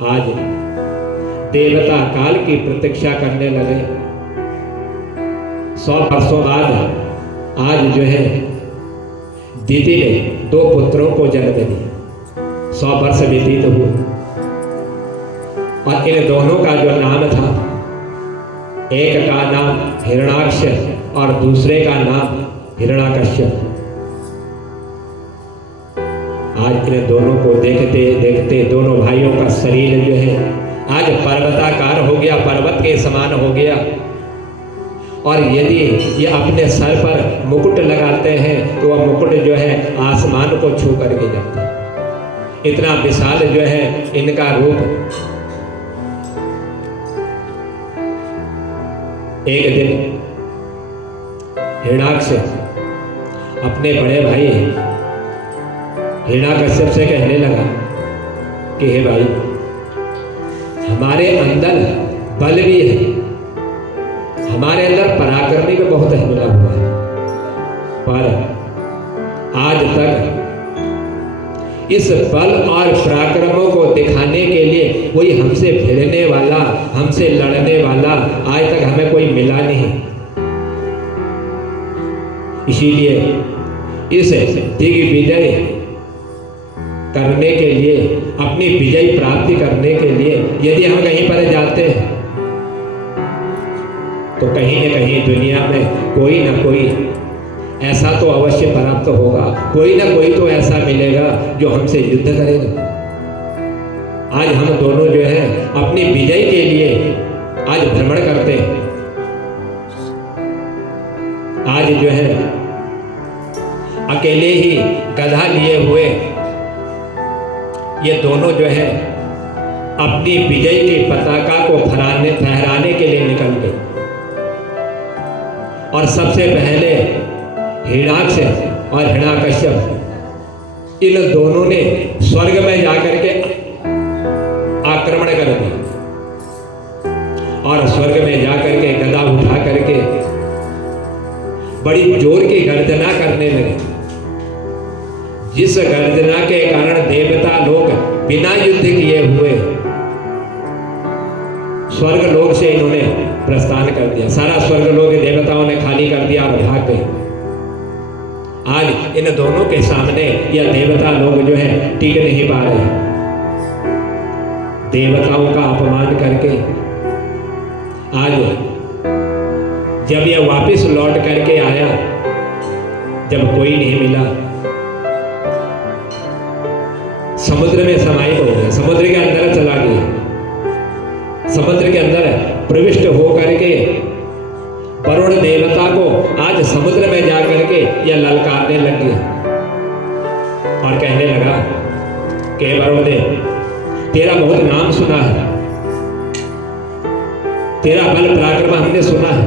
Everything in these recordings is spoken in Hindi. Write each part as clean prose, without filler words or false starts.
आज देवता काल की प्रतीक्षा करने लगे। 100 वर्षों बाद आज जो है दीदी ने 2 पुत्रों को जन्म दिया। 100 वर्ष व्यतीत हुए और इन दोनों का जो नाम था, एक का नाम हिरणाक्ष और दूसरे का नाम हिरण्याकश्यप। आज इन दोनों को देखते देखते दोनों भाइयों का शरीर जो है आज पर्वताकार हो गया, पर्वत के समान हो गया। और यदि ये अपने सर पर मुकुट लगाते हैं तो वह मुकुट जो है आसमान को छू करके जाता है। इतना विशाल जो है इनका रूप। एक दिन हिरण्याक्ष अपने बड़े भाई हिरण्याकश्यप से कहने लगा कि हे भाई, हमारे अंदर बल भी है, हमारे अंदर पराक्रमी भी बहुत है मिला हुआ है, पर आज तक इस बल और पराक्रमों को दिखाने के लिए कोई हमसे भिड़ने वाला, हमसे लड़ने वाला आज तक हमें कोई मिला नहीं। इसीलिए इस दिग्विजय करने के लिए, अपनी विजय प्राप्ति करने के लिए यदि हम कहीं पर जाते हैं तो कहीं न कहीं दुनिया में कोई ना कोई ऐसा तो अवश्य प्राप्त होगा, कोई ना कोई तो ऐसा मिलेगा जो हमसे युद्ध करेगा। आज हम दोनों जो है अपनी विजय के लिए आज भ्रमण करते हैं। आज जो है अकेले ही गधा लिए हुए ये दोनों जो है अपनी विजय की पताका को फहराने के लिए निकल गए। और सबसे पहले हिरण्याक्ष और हिरण्याकश्यप इन दोनों ने स्वर्ग में जाकर के आक्रमण कर दिया और स्वर्ग में जाकर के गदा उठा करके बड़ी जोर की गर्जना करने लगे, जिस गर्जना के कारण देवता लोग बिना युद्ध किए हुए स्वर्ग लोक से इन्होंने प्रस्थान कर दिया। सारा स्वर्ग लोक देवताओं ने खाली कर दिया और भाग गए। आज इन दोनों के सामने यह देवता लोग जो है टिक नहीं पा रहे। देवताओं का अपमान करके आज जब यह वापस लौट करके आया, जब कोई नहीं मिला, समुद्र में समाहित हो गया, समुद्र के अंदर चला गया। समुद्र के अंदर प्रविष्ट होकर के वरुण देवता को आज समुद्र में जाकर के यह ललकारने लग गया और कहने लगा कि वरुण देव, तेरा बहुत नाम सुना है, तेरा बल पराक्रम हमने सुना है,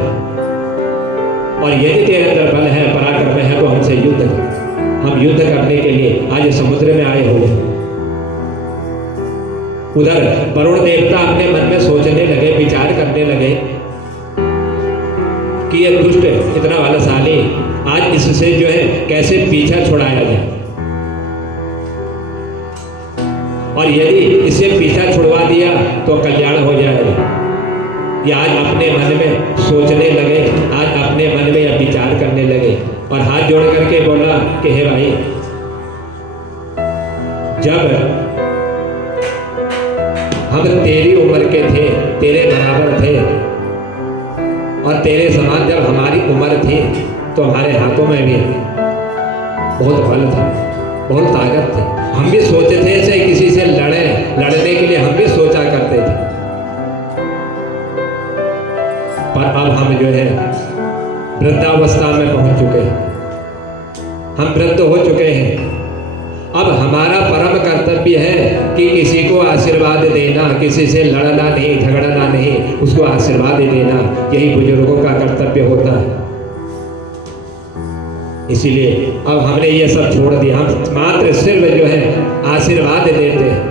और यदि तेरे अंदर बल है, पराक्रम है तो हमसे युद्ध कर। हम युद्ध करने के लिए आज समुद्र में आए हुए। उधर वरुण देवता अपने मन में सोचने लगे, विचार करने लगे कि यह दुष्ट इतना बलशाली, आज इससे जो है कैसे पीछा छुड़ाया जाए, और यदि इसे पीछा छुड़वा दिया तो कल्याण हो जाएगा। ये आज अपने मन में सोचने लगे, आज अपने मन में यह विचार करने लगे और हाथ जोड़ करके बोला कि हे भाई, जब हम तेरी उम्र के थे, तेरे बराबर थे, और तेरे समान जब हमारी उम्र थी तो हमारे हाथों में भी बहुत बल था, बहुत ताकत थी। हम भी सोचते थे ऐसे किसी से लड़ने के लिए हम भी सोचा करते थे, पर अब हम जो है वृद्धावस्था में पहुंच चुके हैं, हम वृद्ध हो चुके हैं। अब हमारा परम कर्तव्य है कि किसी को आशीर्वाद देना, किसी से लड़ना नहीं, झगड़ना नहीं, उसको आशीर्वाद देना, यही बुजुर्गों का कर्तव्य होता है। इसीलिए अब हमने ये सब छोड़ दिया, हम मात्र सिर्फ जो है आशीर्वाद देते हैं।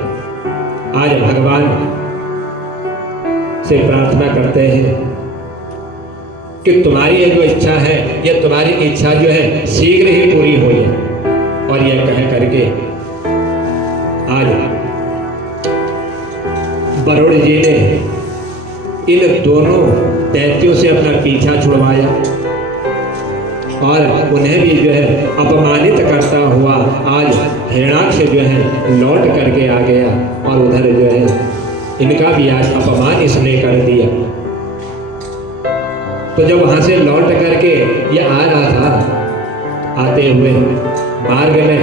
आज भगवान से प्रार्थना करते हैं कि तुम्हारी ये जो इच्छा है, ये तुम्हारी इच्छा जो है शीघ्र ही पूरी हो जाए। और यह कह करके आज वरुण जी ने इन दोनों दैत्यों से अपना पीछा छुड़वाया और उन्हें भी जो है अपमानित करता हुआ आज हिरणाक्ष जो है लौट करके आ गया और उधर जो है इनका भी आज अपमान इसने कर दिया। तो जब वहां से लौट करके ये आ रहा था, आते हुए मार्ग में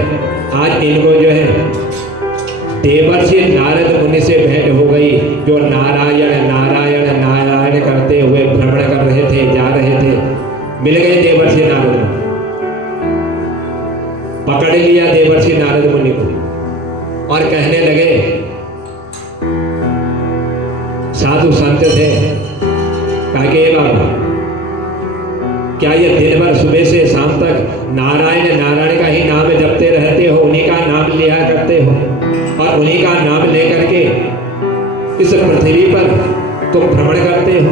आज इनको जो है देवर्षि नारद मुनि से भेंट हो गई, जो नारायण नारायण नारायण करते हुए भ्रमण कर रहे थे, जा रहे थे। मिल गए देवर्षि नारद मुनि, पकड़ लिया देवर्षि नारद मुनि को और कहने लगे, साधु संत थे, कहा कि बाबा क्या ये दिन भर सुबह से शाम तक नारायण नारायण का ही नाम जपते रहते हो, उन्हीं का नाम लिया करते हो और उन्हीं का नाम लेकर के इस पृथ्वी पर तुम भ्रमण करते हो?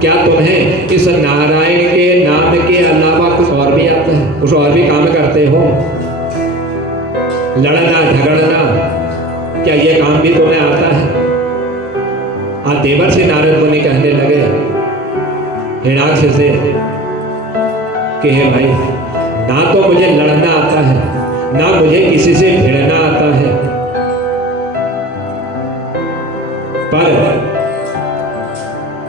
क्या तुम्हें इस नारायण के नाम के अलावा कुछ और भी आता है, कुछ और भी काम करते हो? लड़ना झगड़ना, क्या ये काम भी तुम्हें आता है? देवर्षि नारद मुनि कहने लगे हिरणाक्ष से कि हे भाई, ना तो मुझे लड़ना आता है, ना मुझे किसी से भिड़ना आता है, पर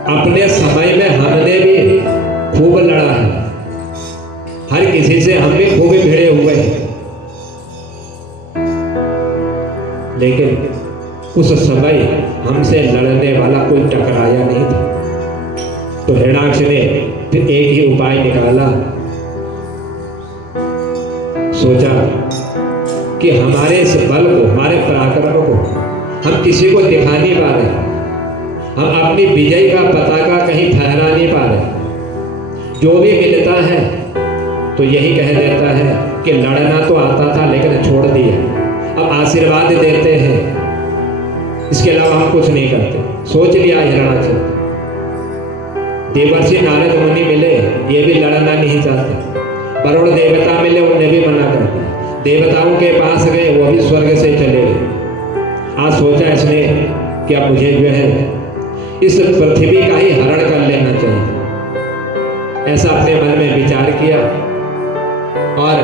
अपने समय में हमने भी खूब लड़ा है, हर किसी से हम भी खूब भिड़े हुए हैं, लेकिन उस समय हमसे लड़ने वाला कोई टकराया नहीं था। तो हिरणाक्ष ने फिर एक ही उपाय निकाला, सोचा कि हमारे इस बल को, हमारे पराक्रम को हम किसी को दिखा नहीं पा रहे, हम अपनी विजय का पताका कहीं फहरा नहीं पा रहे। जो भी मिलता है तो यही कह देता है कि लड़ना तो आता था लेकिन छोड़ दिया, अब आशीर्वाद देते हैं, इसके अलावा हम कुछ नहीं करते। सोच लिया हिरणाक्ष। देवर्षि नारद मुनि मिले, ये भी लड़ना नहीं चाहते। वरुण देवता मिले, उन्हें भी मना कर दिया। देवताओं के पास गए, वो भी स्वर्ग से चले गए। आज सोचा इसने कि अब मुझे जो है इस पृथ्वी का ही हरण कर लेना चाहिए, ऐसा अपने मन में विचार किया और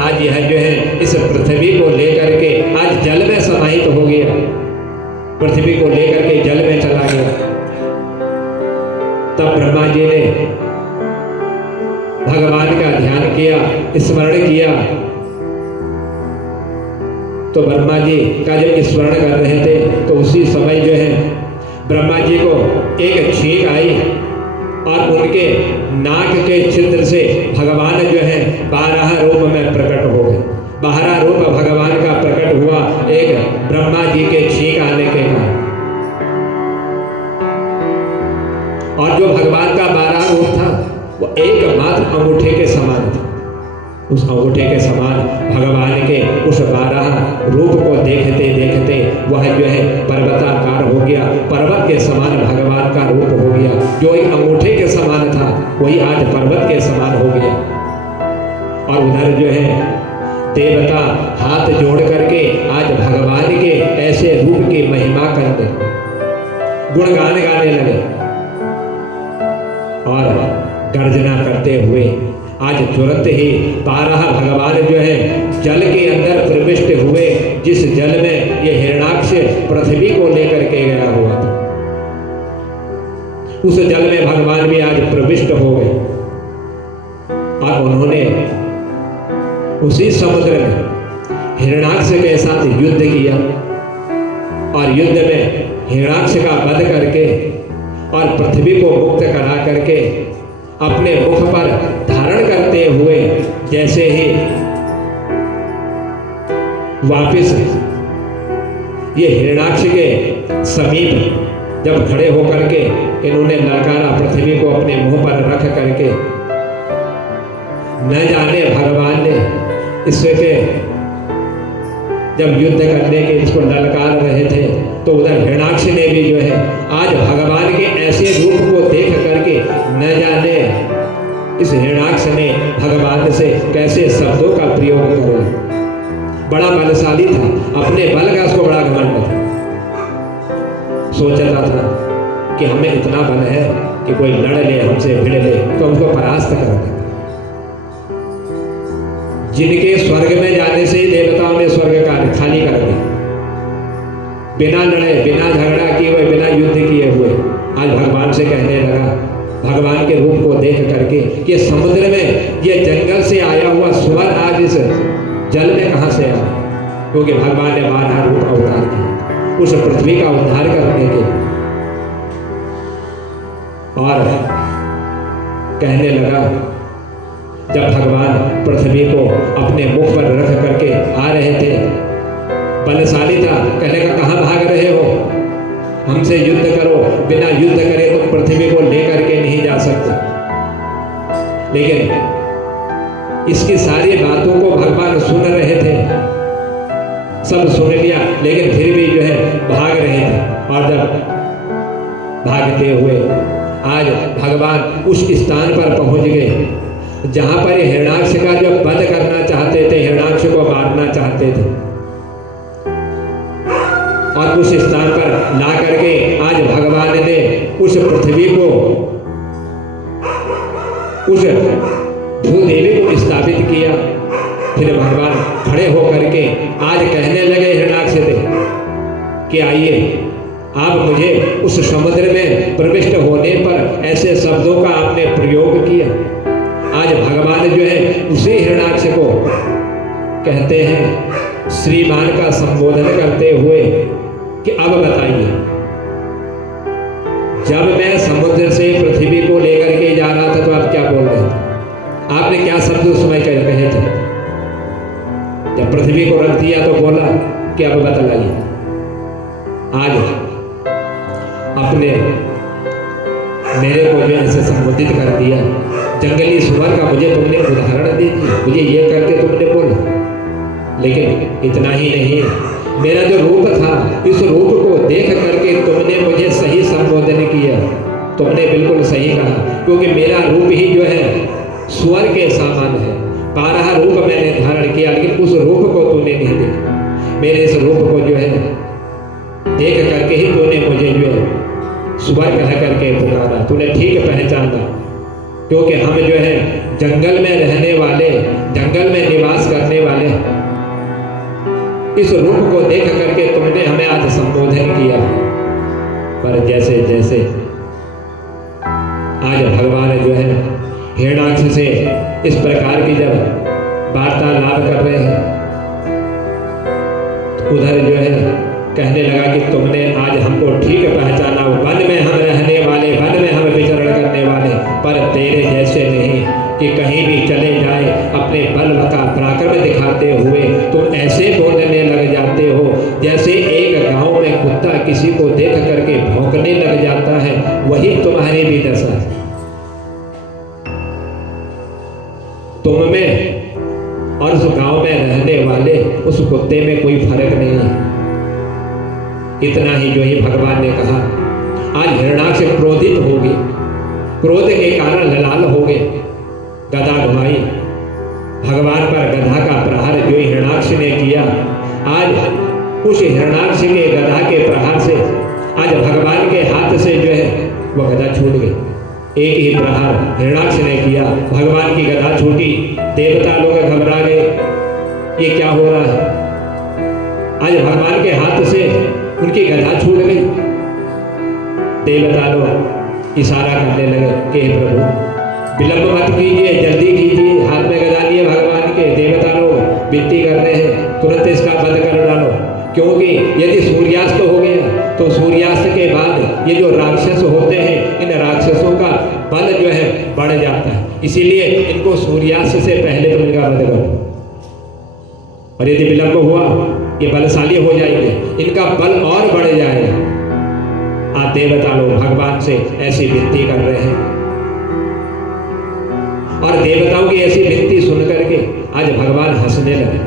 आज यह जो है इस पृथ्वी को लेकर के आज जल में समाहित हो गया, पृथ्वी को लेकर के जल में चला गया। तब ब्रह्मा जी ने भगवान का ध्यान किया, स्मरण किया। तो ब्रह्मा जी का जब स्मरण कर रहे थे तो उसी समय जो है ब्रह्मा जी को एक छींक आई और उनके नाक के छिद्र से भगवान जो है 12 रूप में प्रकट हो गए। 12 रूप भगवान का प्रकट हुआ एक ब्रह्मा जी के छींक आने के कारण। और जो भगवान का 12 रूप था वो एकमात्र अंगूठे के समान था। उस अंगूठे के समान भगवान के उस 12 रूप को देखते देखते वह जो है पर्वताकार हो गया, पर्वत के समान भगवान का रूप हो गया। जो एक अंगूठे के समान था वही आज पर्वत के समान हो गया। और उधर जो है देवता हाथ जोड़ करके आज भगवान के ऐसे रूप की महिमा करते, गुणगान गाने लगे और गर्जना करते हुए आज तुरंत ही 12 भगवान जो है जल के अंदर प्रविष्ट हुए, जिस जल में ये हिरणाक्ष पृथ्वी को लेकर के गया हुआ था। उस जल में भगवान भी आज प्रविष्ट हो गए और उन्होंने उसी समुद्र में हिरणाक्ष के साथ युद्ध किया और युद्ध में हिरणाक्ष का वध करके और पृथ्वी को मुक्त करा करके अपने मुख पर धारण करते हुए जैसे ही वापिस ये हिरणाक्ष के समीप जब खड़े होकर के इन्होंने ललकारा, पृथ्वी को अपने मुंह पर रख करके, न जाने भगवान ने इससे जब युद्ध करने के इसको ललकार रहे थे तो उधर हिरणाक्ष ने भी जो है आज भगवान के ऐसे रूप को देख करके न जाने इस हिरणाक्ष ने भगवान से कैसे शब्दों का प्रयोग किया। बड़ा बलशाली था, अपने बल का उसको बड़ा घमंड था। सोचता था कि हमें इतना बल है कि कोई लड़ ले हमसे, भिड़ ले तो हमको परास्त कर देगा। जिनके स्वर्ग में जाने से ही देवताओं ने स्वर्ग का खाली कर दिया, बिना लड़े, बिना झगड़ा किए हुए, बिना युद्ध किए हुए आज भगवान से कहने लगा, भगवान के रूप को देख करके कि समुद्र में ये जंगल से आया हुआ स्वर आज इस जल में कहां से आया, क्योंकि भगवान ने 12 रूप अवतार किया उस पृथ्वी का उद्धार करने के। और कहने लगा, जब भगवान पृथ्वी को अपने मुख पर रख करके आ रहे थे, बलशाली था, कहने का कहां भाग रहे हो, हमसे युद्ध करो, बिना युद्ध करे तुम पृथ्वी को लेकर के नहीं जा सकते। लेकिन इसकी सारी बातों को भगवान सुन रहे थे, सब सुन लिया, लेकिन फिर भी जो है भाग रहे थे। और जब भागते हुए आज भगवान उस स्थान पर पहुंच गए जहां पर हिरणाक्ष का जो वध करना चाहते थे, हिरणाक्ष को मारना चाहते थे, और उस स्थान पर ला करके आज भगवान ने उस पृथ्वी को, उस भूदेवी को स्थापित किया। फिर भगवान खड़े होकर के आज कहने लगे हिरणाक्ष से कि आइए, आप मुझे उस समुद्र में प्रविष्ट होने पर ऐसे शब्दों का आपने प्रयोग किया। आज भगवान जो है उसी हिरणाक्ष को कहते हैं श्रीमान का संबोधन करते हुए कि अब बताइए, जब मैं समुद्र से पृथ्वी को लेकर के जा रहा था तो आप क्या बोल रहे थे, आपने क्या शब्द उस समय कहे थे? जब पृथ्वी को रख दिया तो बोला कि अब बतलाइए। आज अपने मेरे को जो ऐसे संबोधित कर दिया, जंगली सुअर का मुझे तुमने उदाहरण दे दिया, मुझे ये करके तुमने बोला। लेकिन इतना ही नहीं, मेरा जो रूप था, इस रूप को देख करके तुमने मुझे सही संबोधन किया। तुमने बिल्कुल सही कहा, क्योंकि मेरा रूप ही जो है सुअर के समान है। 12 रूप मैंने धारण किया, लेकिन उस रूप को तूने नहीं देखा। मेरे इस रूप को जो है देख करके ही तूने मुझे जो है सुअर कह करके पुकारा। तूने ठीक पहचाना, क्योंकि हम जो है जंगल में रहने वाले, जंगल में निवास करने वाले, इस रूप को देख करके तुमने हमें आज संबोधन किया। पर जैसे जैसे आज भगवान जो है हिरणाक्ष से इस प्रकार की जब वार्तालाप कर रहे हैं, उधर जो है कहने लगा कि तुमने आज हमको ठीक पहचाना, वन में हम रहने वाले, वन में हम विचरण करने वाले, पर तेरे जैसे नहीं कि कहीं भी चले जाए अपने बल का पराक्रम दिखाते हुए तुम ऐसे बोलने लग जाते हो जैसे एक गांव में कुत्ता किसी को देख करके भौंकने लग जाता है, वही तुम्हारी भी दशा है। तुम में और उस गांव में रहने वाले उस कुत्ते में कोई फर्क नहीं है। इतना ही जो ही भगवान ने कहा, आज हिरणाक्ष क्रोधित हो गए, क्रोध के कारण ललाल हो गए, गदा घुमाई। भगवान पर गधा का प्रहार जो हिरणाक्ष ने किया, आज उस हिरणाक्ष के गधा के प्रहार से आज भगवान के हाथ से जो है वह गदा छूट गई। एक ही प्रहार हिरणाक्ष ने किया, भगवान की गदा छूटी। देवता लोग घबरा गए, ये क्या हो रहा है? आज भगवान के हाथ से उनकी गदा छूट गई। देवता लोग इशारा करने लगे कि प्रभु विलंब मत कीजिए, जल्दी कीजिए, हाथ में गदा लिए भगवान के। देवता लोग विनती कर रहे हैं, तुरंत इसका बंद कर डालो, क्योंकि यदि सूर्यास्त हो गया तो सूर्यास्त के बाद ये जो राक्षस होते हैं, इन राक्षसों का बल जो है बढ़ जाता है, इसीलिए इनको सूर्यास्त से पहले तुम इनका बंद करो। और यदि विलंब हुआ ये बलशाली हो जाएंगे, इनका बल और बढ़ जाएगा। आज देवता लोग भगवान से ऐसी विनती कर रहे हैं, और देवताओं की ऐसी विनती सुन करके आज भगवान हंसने लगे,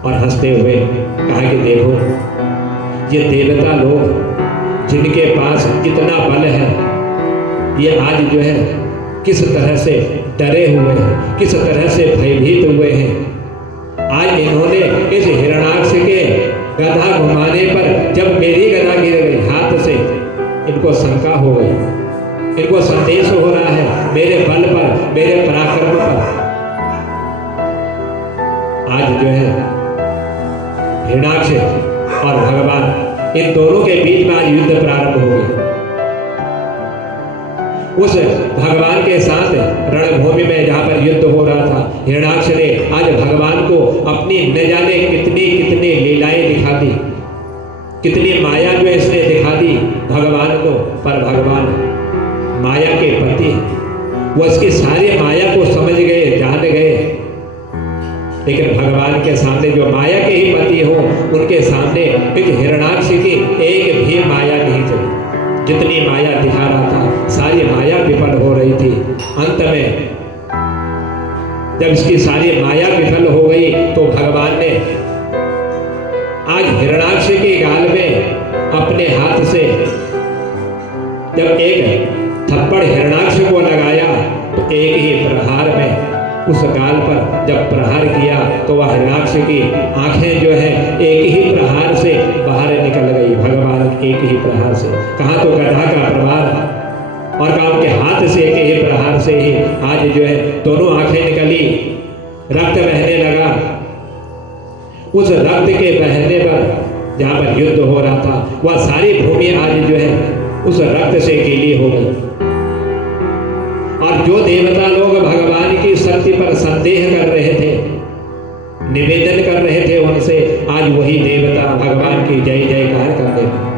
और हंसते हुए कहा कि देखो, ये देवता लोग जिनके पास इतना बल है, ये आज जो है किस तरह से डरे हुए हैं, किस तरह से भयभीत हुए हैं। आज इन्होंने इस हिरणाक्ष के गदा घुमाने पर जब मेरी गदा गिर गई इनको शंका हो गई, इनको संदेश हो रहा है मेरे बल पर, मेरे पराक्रम पर। आज जो है हिरण्याक्ष और भगवान, इन दोनों के बीच में आज युद्ध प्रारंभ हो गया। उस भगवान के साथ रणभूमि में जहां पर युद्ध हो रहा था, हिरण्याक्ष ने आज भगवान को अपनी न जाने कितनी कितनी लीलाएं दिखा दी, कितनी माया जो इसने दिखा दी भगवान को। पर भगवान माया के पति, वो इसकी सारी माया को समझ गए, जान गए। लेकिन भगवान के सामने जो माया के ही पति हो, उनके सामने एक हिरण्याक्ष की एक भी माया नहीं चली। जितनी माया दिखा रहा था, सारी माया विफल हो रही थी। अंत में जब इसकी सारी माया विफल हो गई तो भगवान ने आज हिरण्याक्ष के गाल में अपने हाथ से जब एक थप्पड़ हिरण्याक्ष को लगाया तो एक ही प्रहार में उस गाल पर जब प्रहार किया तो वह हिरण्याक्ष की आंखें जो है एक ही प्रहार से बाहर निकल गई। भगवान एक ही प्रहार से, कहा तो गधा का प्रहार और कहा उनके हाथ से एक ही प्रहार से ही आज जो है दोनों आंखें निकली, रक्त बहने लगा। उस रक्त के बहने पर जहां पर युद्ध हो रहा था, वह सारी भूमि आज जो है उस रक्त से गीली हो गई। और जो देवता लोग भगवान की शक्ति पर संदेह कर रहे थे, निवेदन कर रहे थे उनसे, आज वही देवता भगवान की जय जयकार करते थे।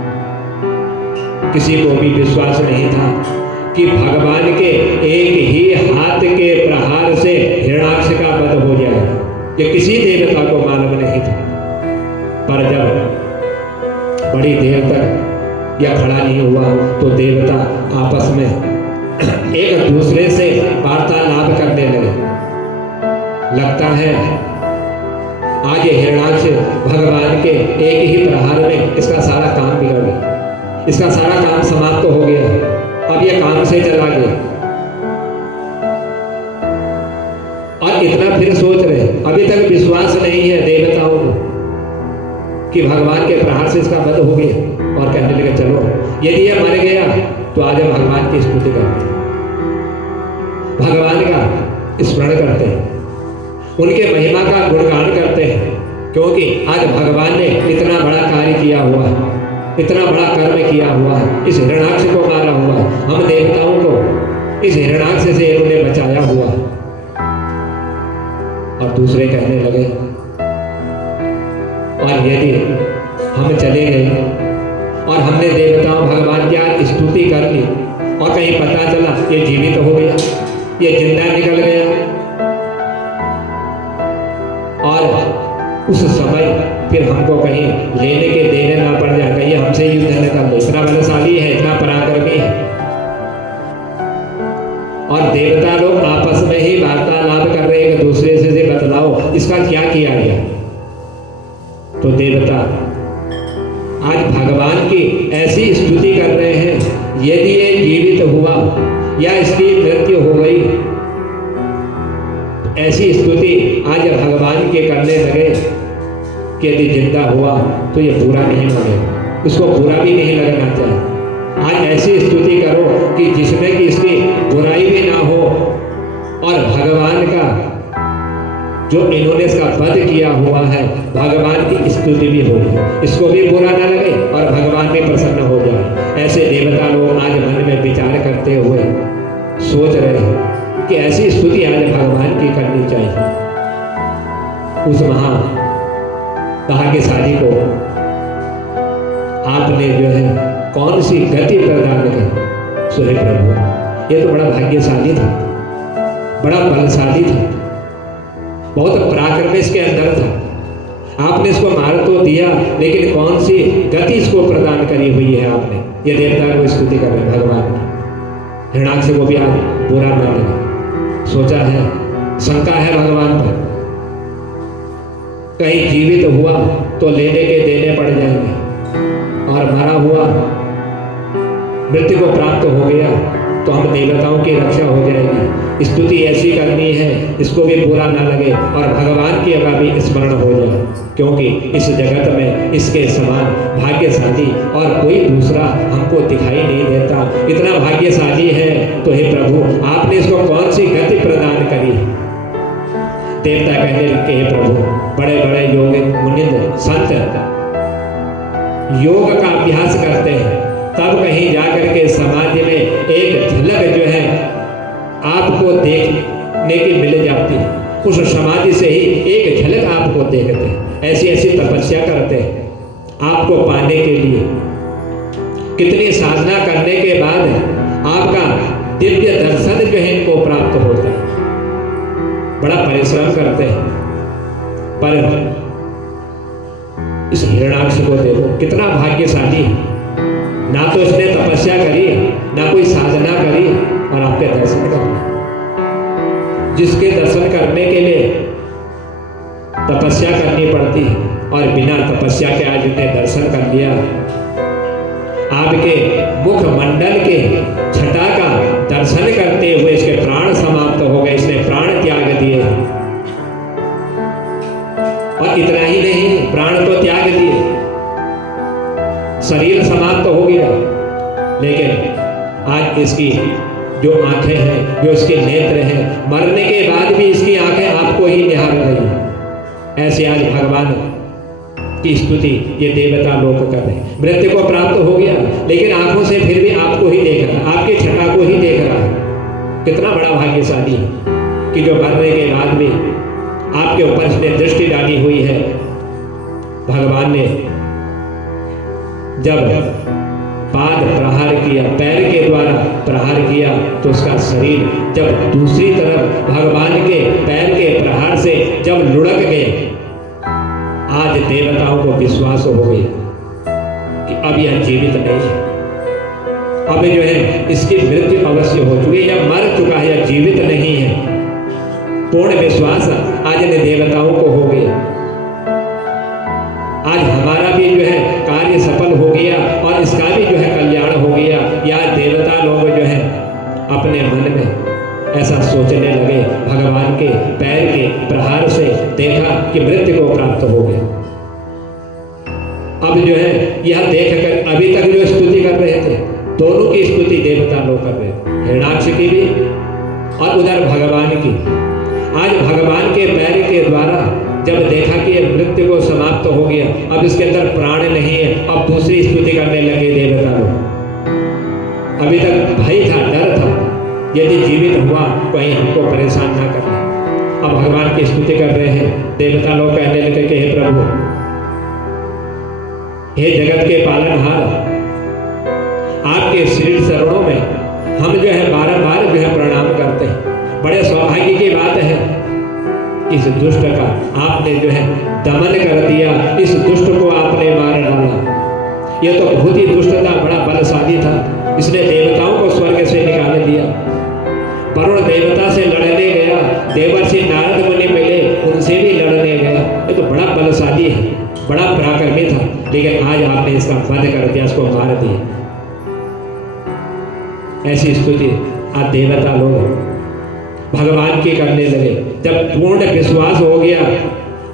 किसी को भी विश्वास नहीं था कि भगवान के एक ही हाथ के प्रहार से हिरण्याक्ष का वध हो जाए, ये किसी देवता को मालूम नहीं था। पर जब बड़ी देर तक यह खड़ा नहीं हुआ तो देवता आपस में एक दूसरे से वार्तालाप करने लगे। लगता है आज ये हिरण्याक्ष भगवान के एक ही प्रहार में इसका सारा काम बिगड़ गया, इसका सारा काम समाप्त हो गया, अब ये काम से चला गया। और इतना फिर सोच रहे, अभी तक विश्वास नहीं है देवताओं को कि भगवान के प्रहार से इसका वध हो गया। और कहने लगे चलो यदि ये मर गया तो आज हम भगवान की स्तुति करते हैं, भगवान का स्मरण करते हैं, उनके महिमा का गुणगान करते हैं। क्योंकि आज भगवान ने इतना बड़ा कार्य किया हुआ है, इतना बड़ा कर्म किया हुआ है, इस हिरण्याक्ष को मारा हुआ है, हम देवताओं को इस हिरण्याक्ष से इन्होंने बचाया हुआ है। और दूसरे कहने लगे और यदि हम चले गए और हमने देवताओं भगवान की आज स्तुति कर ली और कहीं पता चला ये जीवित हो गया, ये जिंदा निकल गया, और उस समय फिर हमको कहीं लेने के देने ना पड़ जाए, कहीं हमसे युद्ध न कर ले, इतना बलशाली है, इतना पराक्रमी है। और देवता लोग आपस में ही वार्तालाप कर रहे हैं एक दूसरे से, बतलाओ इसका क्या किया गया। तो देवता आज भगवान की ऐसी स्तुति कर रहे हैं, यदि ये जीवित हुआ या इसकी मृत्यु हो गई, ऐसी स्तुति आज भगवान के करने लगे कि यदि जिंदा हुआ तो ये बुरा नहीं मानेगा, इसको बुरा भी नहीं लगना चाहिए। आज ऐसी स्तुति करो कि जिसमें कि इसकी बुराई भी ना हो और भगवान का जो इन्होंने इसका वध किया हुआ है, भगवान की स्तुति भी हो जाए, इसको भी बुरा ना लगे और भगवान भी प्रसन्न हो जाए। ऐसे देवता लोग आज मन में विचार करते हुए सोच रहे हैं कि ऐसी स्तुति आज भगवान की करनी चाहिए। उस भाग्यशाली को आपने जो है कौन सी गति प्रदान की। सुहे प्रभु, ये तो बड़ा भाग्यशाली था, बड़ा बलशाली था, बहुत पराक्रम इसके अंदर था। आपने इसको मार तो दिया, लेकिन कौन सी गति इसको प्रदान करी हुई है आपने। ये देवता को स्तुति कर रहे भगवान की। हिरण्याक्ष को भी आप बुरा मान लगा, सोचा है, शंका है भगवान पर, कहीं जीवित हुआ तो लेने के देने पड़ जाएंगे, और मरा हुआ मृत्यु को प्राप्त हो गया तो हम देवताओं की रक्षा हो जाएगी, स्तुति ऐसी करनी है इसको भी बुरा ना लगे और भगवान की अगर भी स्मरण हो जाए, क्योंकि इस जगत में इसके समान भाग्यशाली और कोई दूसरा हमको दिखाई नहीं देता। इतना भाग्यशाली है तो हे प्रभु आपने इसको कौन सी गति प्रदान करी। देवता कहने लगे हे प्रभु बड़े बड़े योग मुनिंद संत योग का अभ्यास करते हैं, तब कहीं जाकर के समाज में एक झलक जो है आपको देखने की मिल जाती है। उस समाधि से ही एक झलक आपको देखते हैं। ऐसी ऐसी तपस्या करते हैं आपको पाने के लिए। कितनी साधना करने के बाद आपका दिव्य दर्शन जो है इनको प्राप्त होता है। बड़ा परिश्रम करते हैं, पर इस हिरणाक्ष को देखो कितना भाग्यशाली है। ना तो इसने तपस्या करी, ना कोई साधना करी और आपके दर्शन करने। जिसके दर्शन करने के लिए तपस्या करनी पड़ती है और बिना तपस्या के आज उसने दर्शन कर लिया। आपके मुख मंडल के छटा का दर्शन करते हुए इसके प्राण समाप्त हो गए, इसने प्राण त्याग दिए। और इतना ही नहीं, प्राण तो त्याग दिए, शरीर समाप्त हो गया, लेकिन आज इसकी जो आंखें हैं, जो इसके नेत्र हैं, मरने के बाद भी इसकी आंखें आपको ही निहार रही। ऐसे आज भगवान की स्तुति ये देवता लोग कर रहे हैं। मृत्यु को प्राप्त हो गया, लेकिन आंखों से फिर भी आपको ही देख रहा है, आपकी छटा को ही देख रहा है। कितना बड़ा भाग्यशाली है कि जो मरने के बाद भी आपके ऊपर इसने दृष्टि डाली हुई है। भगवान ने जब पाद प्रहार किया, पैर के द्वारा प्रहार किया, तो उसका शरीर जब दूसरी तरफ भगवान के पैर के प्रहार से जब लुढ़क गए, आज देवताओं को विश्वास हो गया कि अब यह जीवित नहीं है, अब जो है इसकी मृत्यु अवश्य हो चुकी है, या मर चुका है, या जीवित नहीं है। पूर्ण विश्वास आज इन देवताओं को हो गया। आज हमारा भी जो है कार्य सफल हो गया और इसका भी जो है कल्याण हो गया। या देवता लोग जो है अपने मन में ऐसा सोचने लगे, भगवान के पैर के प्रहार से देखा कि मृत्यु को प्राप्त हो गया। अब जो है यह देखकर अभी तक जो स्तुति कर रहे थे, दोनों की स्तुति देवता लोग कर रहे थे, हिरणाक्ष की भी और उधर भगवान की। आज भगवान के पैर के द्वारा जब देखा कि मृत्यु को समाप्त हो गया, अब इसके अंदर प्राण नहीं है, अब दूसरी स्तुति करने लगे देवता लोग। अभी तक भय था, डर था, यदि जीवित हुआ कहीं हमको परेशान ना करना। अब भगवान की स्तुति कर रहे हैं। देवता लोग कहने लगे कि हे प्रभु, हे जगत के पालनहार, आपके श्री चरणों में हम जो है बारंबार जो है प्रणाम करते हैं। बड़े सौभाग्य की बात है, इस दुष्ट का आपने जो है दमन कर दिया, इस दुष्ट को आपने मार डाला। यह तो बहुत ही दुष्ट था, बड़ा बलशाली था, इसने देवताओं को स्वर्ग से निकाल दिया। वरुण देवता से लड़ने गया, देवर्षि नारद मुनि मिले, उनसे भी लड़ने गया। ये तो बड़ा बलशाली है, बड़ा पराक्रमी था, लेकिन आज आपने इसका वध कर दिया, इसको मार दिया। ऐसी स्तुति आज देवता लोग भगवान की करने लगे। जब पूर्ण विश्वास हो गया,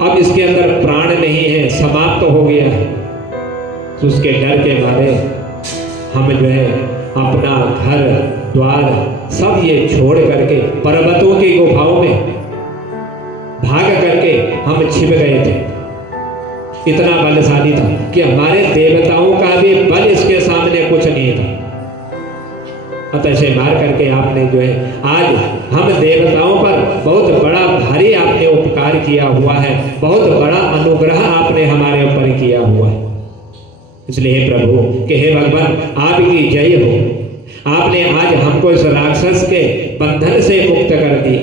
अब इसके अंदर प्राण नहीं है, समाप्त हो गया है, तो उसके डर के मारे हम जो है अपना घर द्वार सब ये छोड़ करके पर्वतों की गुफाओं में भाग करके हम छिप गए थे। इतना बलशाली था कि हमारे देवताओं का भी बल इसके सामने कुछ नहीं था। अतः से मार करके आपने जो है आज हम देवताओं पर बहुत बड़ा भारी आपने उपकार किया हुआ है, बहुत बड़ा अनुग्रह आपने हमारे ऊपर किया हुआ है। इसलिए हे प्रभु कि हे भगवान आपकी जय हो। आपने आज हमको इस राक्षस के बंधन से मुक्त कर दी।